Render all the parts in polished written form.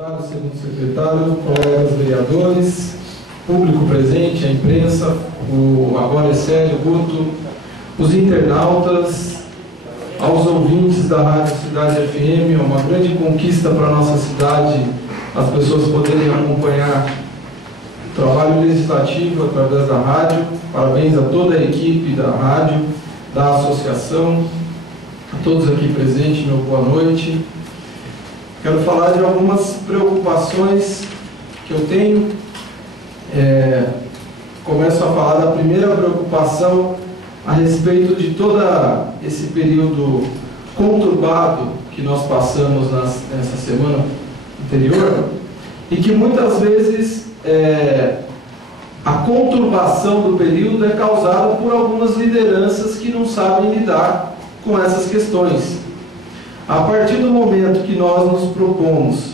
secretário, segundo secretário, colegas vereadores, público presente, a imprensa, o agora Célio, Guto, os internautas, aos ouvintes da Rádio Cidade FM. É uma grande conquista para a nossa cidade as pessoas poderem acompanhar o trabalho legislativo através da rádio. Parabéns a toda a equipe da rádio, da associação, a todos aqui presentes, meu boa noite. Quero falar de algumas preocupações que eu tenho. Começo a falar da primeira preocupação a respeito de todo esse período conturbado que nós passamos nessa semana anterior, e que muitas vezes a conturbação do período é causada por algumas lideranças que não sabem lidar com essas questões. A partir do momento que nós nos propomos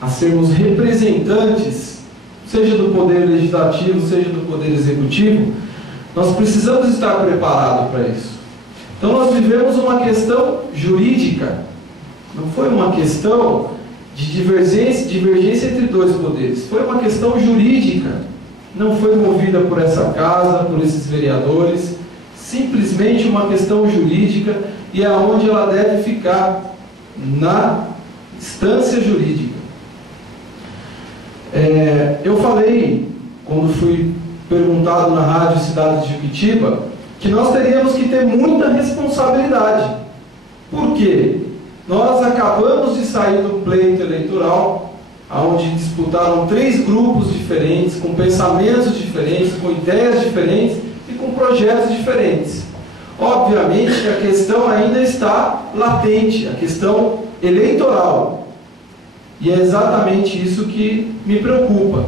a sermos representantes, seja do Poder Legislativo, seja do Poder Executivo, nós precisamos estar preparados para isso. Então nós vivemos uma questão jurídica, não foi uma questão de divergência entre dois poderes, foi uma questão jurídica, não foi movida por essa casa, por esses vereadores, simplesmente uma questão jurídica, e é onde ela deve ficar, na instância jurídica. Eu falei, quando fui perguntado na Rádio Cidade de Juquitiba, que nós teríamos que ter muita responsabilidade. Por quê? Nós acabamos de sair do pleito eleitoral, onde disputaram 3 grupos diferentes, com pensamentos diferentes, com ideias diferentes e com projetos diferentes. Obviamente que a questão ainda está latente, a questão eleitoral. E é exatamente isso que me preocupa.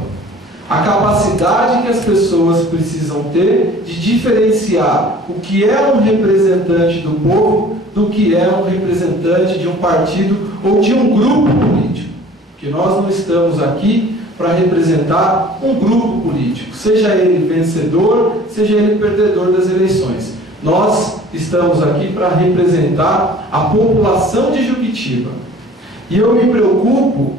A capacidade que as pessoas precisam ter de diferenciar o que é um representante do povo do que é um representante de um partido ou de um grupo político. Porque nós não estamos aqui para representar um grupo político, seja ele vencedor, seja ele perdedor das eleições. Nós estamos aqui para representar a população de Juquitiba. E eu me preocupo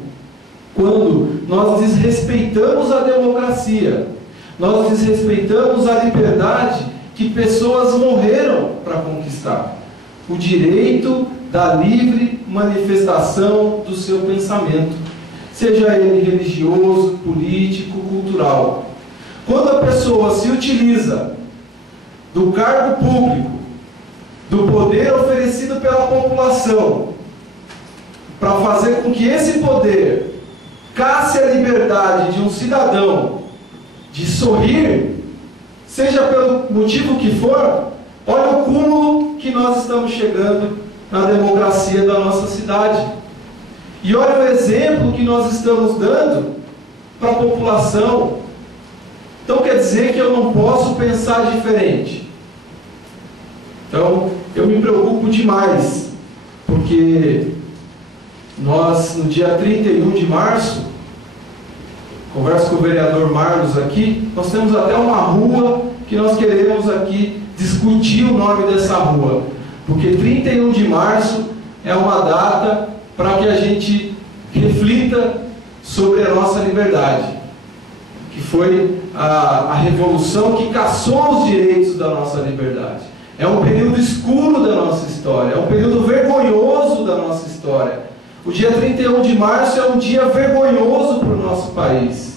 quando nós desrespeitamos a democracia, nós desrespeitamos a liberdade que pessoas morreram para conquistar. O direito da livre manifestação do seu pensamento, seja ele religioso, político, cultural. Quando a pessoa se utiliza do cargo público, do poder oferecido pela população, para fazer com que esse poder casse a liberdade de um cidadão de sorrir, seja pelo motivo que for, olha o cúmulo que nós estamos chegando na democracia da nossa cidade. E olha o exemplo que nós estamos dando para a população. Então quer dizer que eu não posso pensar diferente. Então eu me preocupo demais, porque nós, no dia 31 de março, converso com o vereador Marlos aqui, nós temos até uma rua que nós queremos aqui discutir o nome dessa rua, porque 31 de março é uma data para que a gente reflita sobre a nossa liberdade, que foi a revolução que cassou os direitos da nossa liberdade. É um período escuro da nossa história, é um período vergonhoso da nossa história. O dia 31 de março é um dia vergonhoso para o nosso país.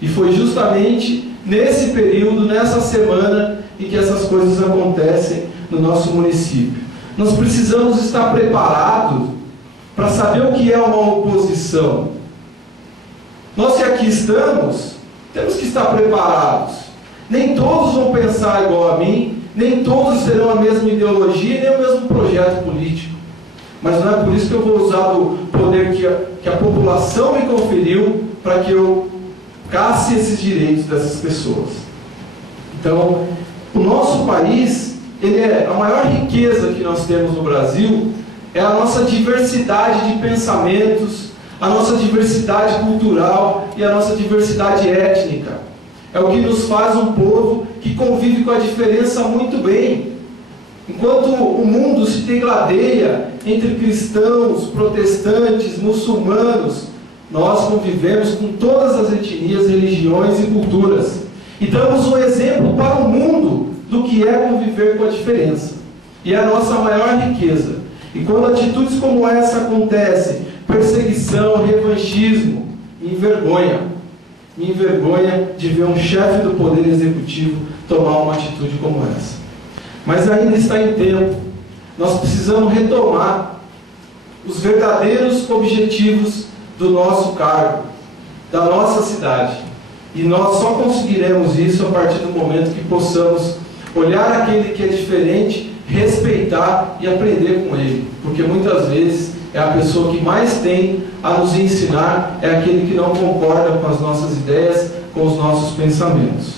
E foi justamente nesse período, nessa semana, em que essas coisas acontecem no nosso município. Nós precisamos estar preparados para saber o que é uma oposição. Nós que aqui estamos, temos que estar preparados. Nem todos vão pensar igual a mim, nem todos terão a mesma ideologia, nem o mesmo projeto político. Mas não é por isso que eu vou usar o poder que a população me conferiu para que eu casse esses direitos dessas pessoas. Então, o nosso país, a maior riqueza que nós temos no Brasil é a nossa diversidade de pensamentos, a nossa diversidade cultural e a nossa diversidade étnica. É o que nos faz um povo que convive com a diferença muito bem. Enquanto o mundo se degladeia entre cristãos, protestantes, muçulmanos, nós convivemos com todas as etnias, religiões e culturas. E damos um exemplo para o mundo do que é conviver com a diferença. E é a nossa maior riqueza. E quando atitudes como essa acontecem, perseguição, revanchismo, me envergonha. Me envergonha de ver um chefe do Poder Executivo tomar uma atitude como essa. Mas ainda está em tempo. Nós precisamos retomar os verdadeiros objetivos do nosso cargo, da nossa cidade. E nós só conseguiremos isso a partir do momento que possamos olhar aquele que é diferente, respeitar e aprender com ele. Porque muitas vezes é a pessoa que mais tem a nos ensinar, é aquele que não concorda com as nossas ideias, com os nossos pensamentos.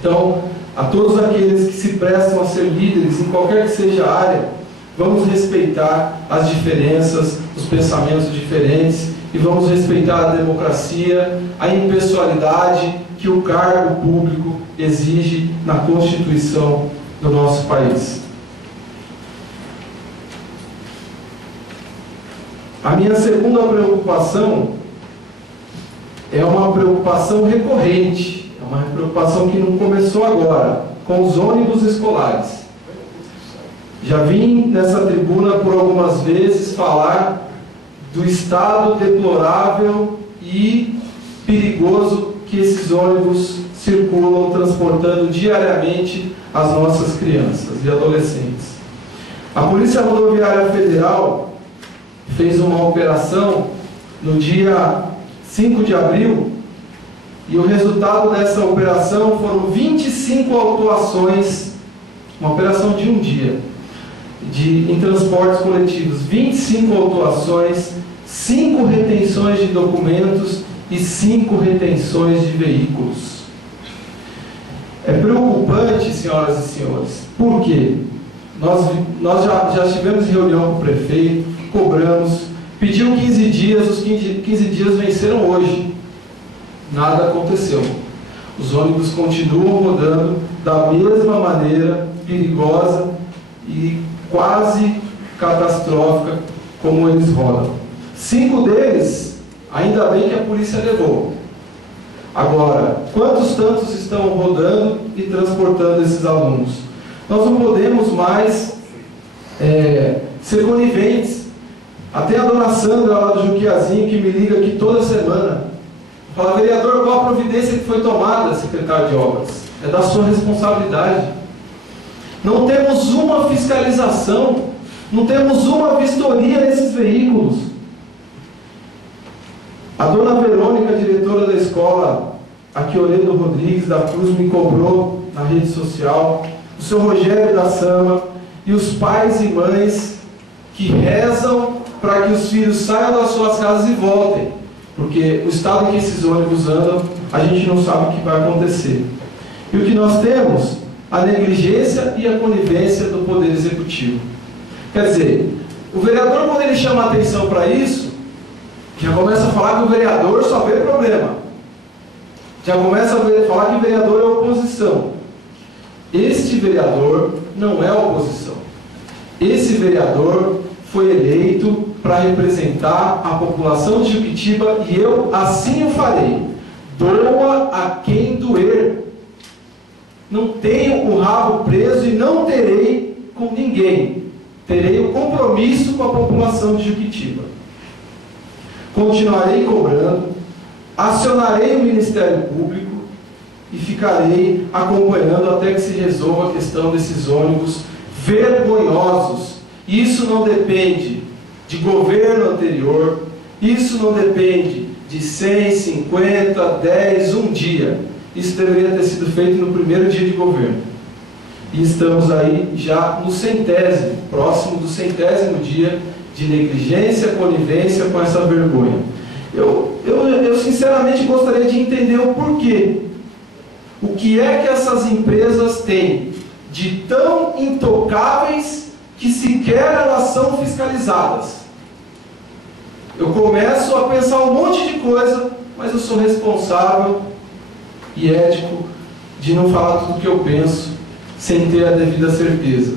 Então, a todos aqueles que se prestam a ser líderes, em qualquer que seja a área, vamos respeitar as diferenças, os pensamentos diferentes, e vamos respeitar a democracia, a impessoalidade que o cargo público exige na Constituição do nosso país. A minha segunda preocupação é uma preocupação recorrente, é uma preocupação que não começou agora, com os ônibus escolares. Já vim nessa tribuna por algumas vezes falar do estado deplorável e perigoso que esses ônibus circulam, transportando diariamente as nossas crianças e adolescentes. A Polícia Rodoviária Federal fez uma operação no dia 5 de abril e o resultado dessa operação foram 25 autuações, uma operação de um dia, em transportes coletivos, 25 autuações, 5 retenções de documentos e 5 retenções de veículos. É preocupante, senhoras e senhores. Por quê? Nós já tivemos reunião com o prefeito, cobramos, pediu 15 dias, os 15 dias venceram hoje. Nada aconteceu. Os ônibus continuam rodando da mesma maneira, perigosa e quase catastrófica como eles rodam. 5 deles, ainda bem que a polícia levou. Agora, quantos tantos estão rodando e transportando esses alunos? Nós não podemos mais ser coniventes. Até a dona Sandra lá do Juquiazinho, que me liga aqui toda semana, fala: vereador, qual a providência que foi tomada, secretário de obras? É da sua responsabilidade. Não temos uma fiscalização, não temos uma vistoria nesses veículos. A dona Verônica, diretora da escola Aquioledo Rodrigues da Cruz, me cobrou na rede social, o seu Rogério da Sama e os pais e mães que rezam para que os filhos saiam das suas casas e voltem, porque o estado em que esses ônibus andam, a gente não sabe o que vai acontecer. E o que nós temos? A negligência e a conivência do Poder Executivo. Quer dizer, o vereador, quando ele chama a atenção para isso, já começa a falar que o vereador só vê problema. Já começa a falar que o vereador é oposição. Este vereador não é oposição. Esse vereador foi eleito para representar a população de Juquitiba e eu assim o farei. Doa a quem doer. Não tenho o rabo preso e não terei com ninguém. Terei o compromisso com a população de Juquitiba. Continuarei cobrando, acionarei o Ministério Público e ficarei acompanhando até que se resolva a questão desses ônibus vergonhosos. Isso não depende de governo anterior, isso não depende de 100, 50, 10, um dia. Isso deveria ter sido feito no primeiro dia de governo. E estamos aí já no 100º, próximo do 100º dia de negligência, conivência com essa vergonha. Eu sinceramente gostaria de entender o porquê. O que é que essas empresas têm de tão intocáveis que sequer elas são fiscalizadas? Eu começo a pensar um monte de coisa, mas eu sou responsável e ético de não falar tudo o que eu penso sem ter a devida certeza.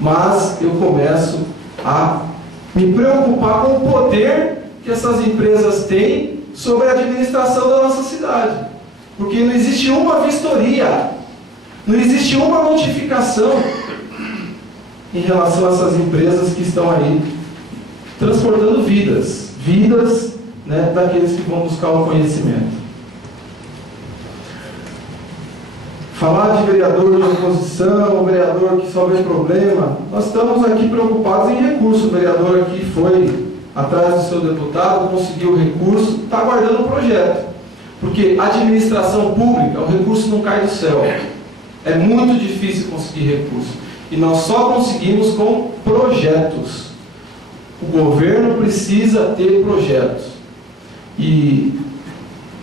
Mas eu começo a me preocupar com o poder que essas empresas têm sobre a administração da nossa cidade. Porque não existe uma vistoria, não existe uma notificação em relação a essas empresas que estão aí transportando vidas, né, daqueles que vão buscar o conhecimento. Falar de vereador de oposição, vereador que só vê problema, nós estamos aqui preocupados em recurso. O vereador aqui foi atrás do seu deputado, conseguiu o recurso, está aguardando o projeto. Porque administração pública, o recurso não cai do céu. É muito difícil conseguir recurso. E nós só conseguimos com projetos. O governo precisa ter projetos. E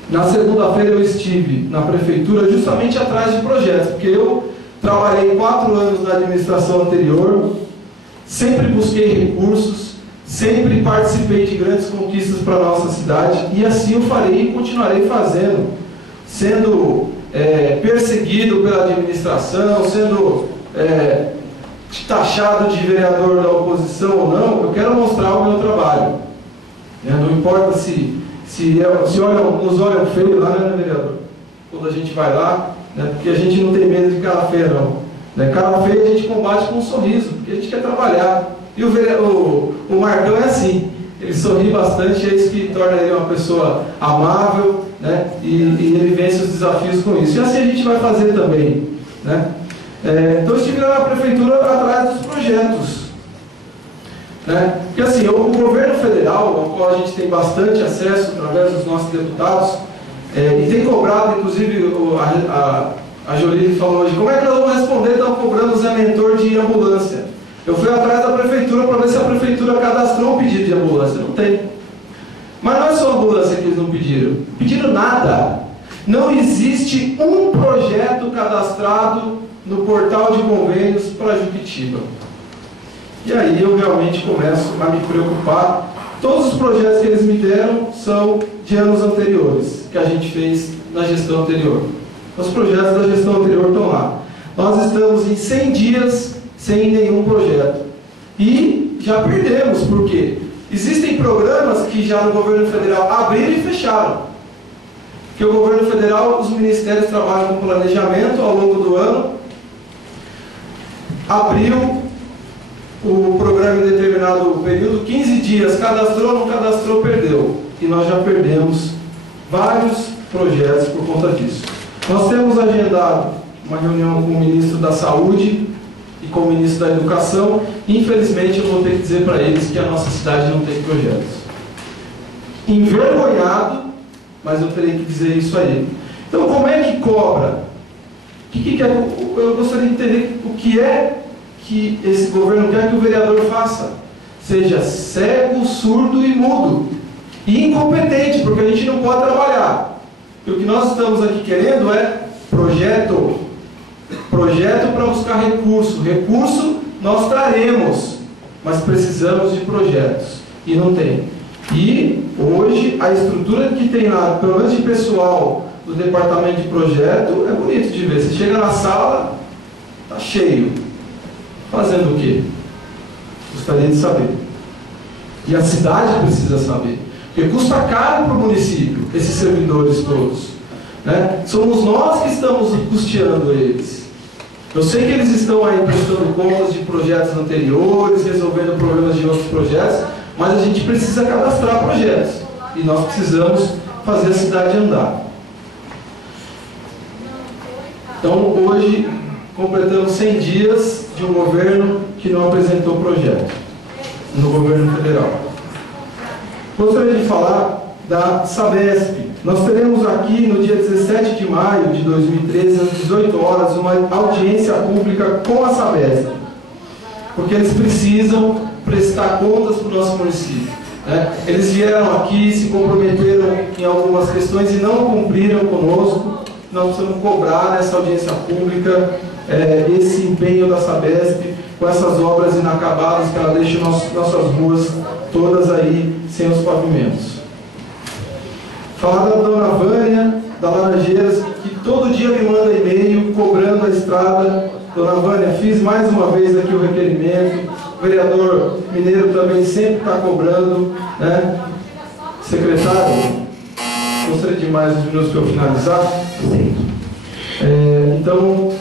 na segunda-feira eu estive na prefeitura justamente atrás de projetos, porque eu trabalhei 4 anos na administração anterior, sempre busquei recursos, sempre participei de grandes conquistas para a nossa cidade, e assim eu farei e continuarei fazendo, sendo perseguido pela administração, sendo taxado de vereador da oposição ou não. Eu quero mostrar o meu trabalho. Não importa se nos olham feio lá, né, vereador? Quando a gente vai lá, né, porque a gente não tem medo de cara feia, não. Né? Cara feia a gente combate com um sorriso, porque a gente quer trabalhar. E o Marcão é assim, ele sorri bastante, é isso que torna ele uma pessoa amável, né? E ele vence os desafios com isso. E assim a gente vai fazer também. Né? Então eu estive lá na prefeitura atrás dos projetos. Né? Porque assim, o governo federal, ao qual a gente tem bastante acesso através dos nossos deputados, e tem cobrado, inclusive a Jolie falou hoje, como é que nós vamos responder, estão cobrando o Zé Mentor de ambulância? Eu fui atrás da prefeitura para ver se a prefeitura cadastrou um pedido de ambulância. Não tem. Mas não é só ambulância que eles não pediram. Pediram nada. Não existe um projeto cadastrado no portal de convênios para Juquitiba. E aí eu realmente começo a me preocupar. Todos os projetos que eles me deram são de anos anteriores, que a gente fez na gestão anterior. Os projetos da gestão anterior estão lá. Nós estamos em 100 dias sem nenhum projeto. E já perdemos, porque existem programas que já no governo federal abriram e fecharam. Porque o governo federal, os ministérios trabalham com planejamento ao longo do ano, abriu o programa em determinado período, 15 dias, cadastrou, não cadastrou, perdeu. E nós já perdemos vários projetos por conta disso. Nós temos agendado uma reunião com o ministro da Saúde e com o ministro da Educação. Infelizmente eu vou ter que dizer para eles que a nossa cidade não tem projetos. Envergonhado, mas eu terei que dizer isso a ele. Então como é que cobra? Eu gostaria de entender o que é que esse governo quer que o vereador faça. Seja cego, surdo e mudo. E incompetente, porque a gente não pode trabalhar. E o que nós estamos aqui querendo é projeto. Projeto para buscar recurso. Recurso nós traremos, mas precisamos de projetos. E não tem. E hoje a estrutura que tem lá, pelo menos de pessoal do departamento de projeto, é bonito de ver. Você chega na sala, está cheio. Fazendo o quê? Gostaria de saber. E a cidade precisa saber. Porque custa caro para o município, esses servidores todos. Né? Somos nós que estamos custeando eles. Eu sei que eles estão aí prestando contas de projetos anteriores, resolvendo problemas de outros projetos, mas a gente precisa cadastrar projetos. E nós precisamos fazer a cidade andar. Então, hoje, completamos 100 dias de um governo que não apresentou projeto no governo federal. Gostaria de falar da Sabesp. Nós teremos aqui no dia 17 de maio de 2013, às 18 horas, uma audiência pública com a Sabesp, porque eles precisam prestar contas para o nosso município. Né? Eles vieram aqui, se comprometeram em algumas questões e não cumpriram conosco. Nós precisamos cobrar nessa audiência pública esse empenho da Sabesp com essas obras inacabadas que ela deixa nossas ruas todas aí sem os pavimentos. Falar da dona Vânia, da Laranjeiras, que todo dia me manda e-mail cobrando a estrada. Dona Vânia, fiz mais uma vez aqui o requerimento. O vereador Mineiro também sempre está cobrando. Né? Secretário, gostaria de mais uns minutos para eu finalizar? Sim. Então,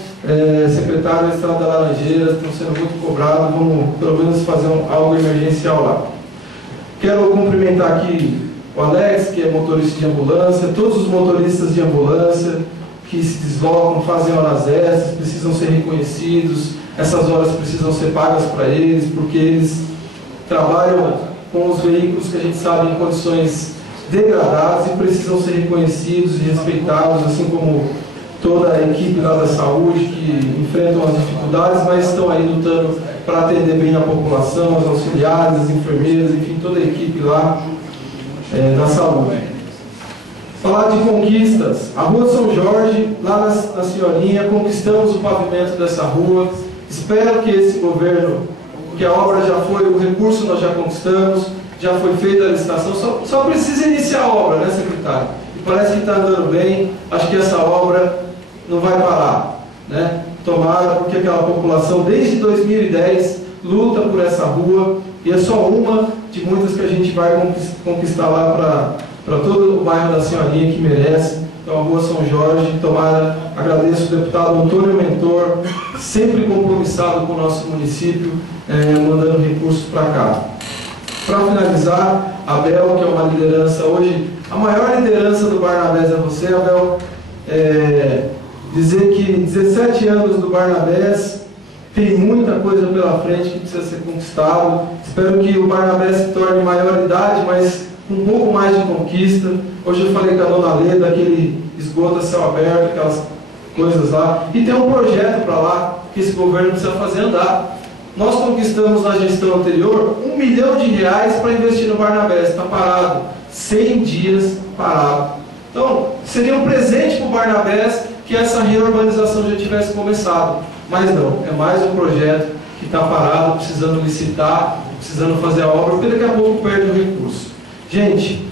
secretário, a estrada da Laranjeira estão sendo muito cobrados, vamos pelo menos fazer algo emergencial lá. Quero cumprimentar aqui o Alex, que é motorista de ambulância, todos os motoristas de ambulância que se deslocam, fazem horas extras, precisam ser reconhecidos, essas horas precisam ser pagas para eles, porque eles trabalham com os veículos que a gente sabe em condições degradadas e precisam ser reconhecidos e respeitados, assim como toda a equipe lá da saúde que enfrentam as dificuldades, mas estão aí lutando para atender bem a população, os auxiliares, as enfermeiras, enfim, toda a equipe lá da saúde. Falar de conquistas, a Rua São Jorge, lá na Senhorinha, conquistamos o pavimento dessa rua. Espero que esse governo, que a obra já foi, o recurso nós já conquistamos, já foi feita a licitação, só precisa iniciar a obra, né, secretário? E parece que está andando bem, acho que essa obra não vai parar, né? Tomara, porque aquela população, desde 2010, luta por essa rua, e é só uma de muitas que a gente vai conquistar lá para todo o bairro da Senhorinha que merece. Então, a Rua São Jorge, tomara, agradeço o deputado Antônio Mentor, sempre compromissado com o nosso município, mandando recursos para cá. Para finalizar, Abel, que é uma liderança hoje, a maior liderança do Barnabés é você, Abel. Dizer que 17 anos do Barnabés, tem muita coisa pela frente que precisa ser conquistado. Espero que o Barnabés se torne maioridade, mas com um pouco mais de conquista. Hoje eu falei com a dona Leda, aquele esgoto a céu aberto, aquelas coisas lá. E tem um projeto para lá que esse governo precisa fazer andar. Nós conquistamos na gestão anterior R$1 milhão para investir no Barnabés. Está parado. 100 dias parado. Então, seria um presente para o Barnabés que essa reurbanização já tivesse começado. Mas não, é mais um projeto que está parado, precisando licitar, precisando fazer a obra, porque daqui a pouco perde o recurso. Gente,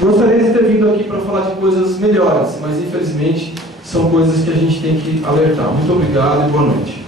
gostaria de ter vindo aqui para falar de coisas melhores, mas infelizmente são coisas que a gente tem que alertar. Muito obrigado e boa noite.